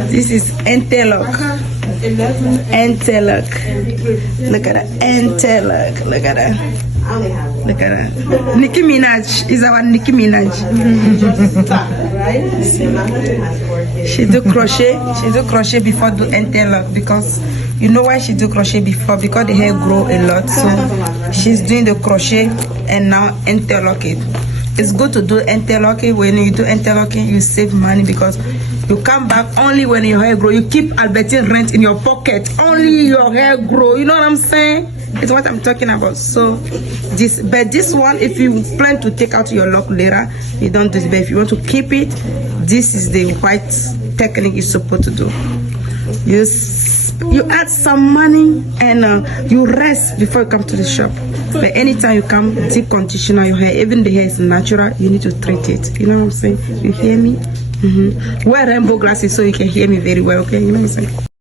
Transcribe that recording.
This is Interlock. Interlock. Look at that. Interlock. Look at that. Look at that. Nicki Minaj is our Nicki Minaj. She do crochet. She do crochet before do interlock because you know why she do crochet before? Because the hair grow a lot. So she's doing the crochet and now interlock it. It's good to do interlocking. When you do interlocking, you save money because you come back only when your hair grow. You keep Albertine rent in your pocket. Only your hair grow. You know what I'm saying? It's what I'm talking about. So this one, if you plan to take out your lock later, you don't do it. But if you want to keep it, this is the white technique you're supposed to do. You add some money and you rest before you come to the shop. But anytime you come, deep conditioner your hair. Even the hair is natural, you need to treat it. You know what I'm saying? You hear me? Wear rainbow glasses so you can hear me very well. Okay, you know what I'm saying?